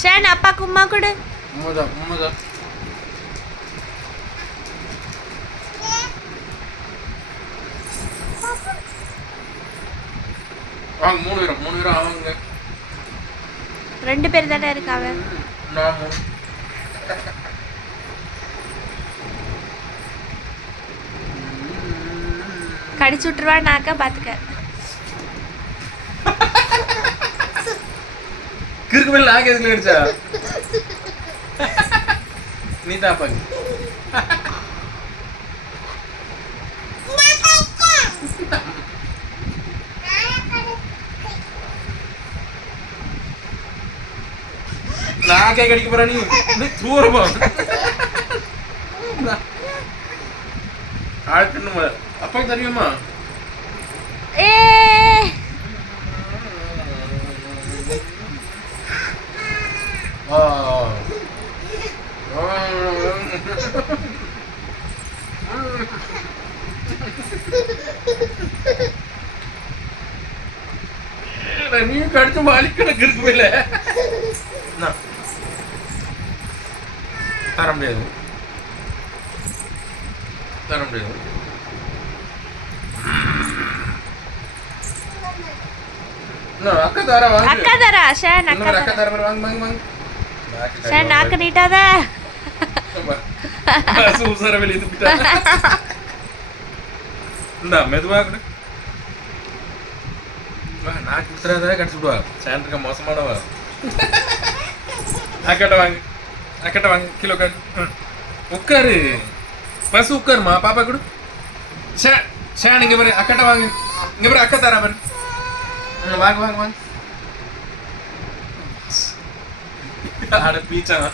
Shane அப்பாக்கு உமா கொடு மூணு பேரும் மூணு பேரும் அவங்க ரெண்டு பேர் தானே மூணு. கடிச்சு விட்டுருவான்னாக்கா பாத்துக்க. கிறுக்கு மேல நாக்கு எதுக்கு அடிச்சா நீ தான் நாக்கே கடிக்க போற நீ தூரமா ஆழ்த்தணுமா அப்பாக்கு தெரியுமா? ஆ நீ கடிச்சு மாலிக்கணக்கு இருக்கு மேல தர முடியாது தர முடியாது இன்னும் அக்கா தாரா வாங்க அக்கா தரா ஷேன் இன்னும் அக்கா ஒரு அக்கா தரா தாரா வாங்க வாங்க வாங்க ஷேன் நாக்கு நீட்டாத சூசர வெளிய துப்பிட்டா இந்தா மெதுவா கூட வா நான் குத்துறதா கடிச்சு விடுவா. சாண்டருக்க மோசமானவா. அக்கட்ட வாங்க. அக்கட்ட வாங்க. கிலோ காட்டு உட்காரு. பஸ் உட்காருமா? பாப்பா கொடு. ஷே ஷேன் இங்க பாரு அக்கட்ட வாங்க. இங்க பாரு அக்கா தாரா பாரு. வாங்க வாங்க வாங்க. 아래 B 있잖아.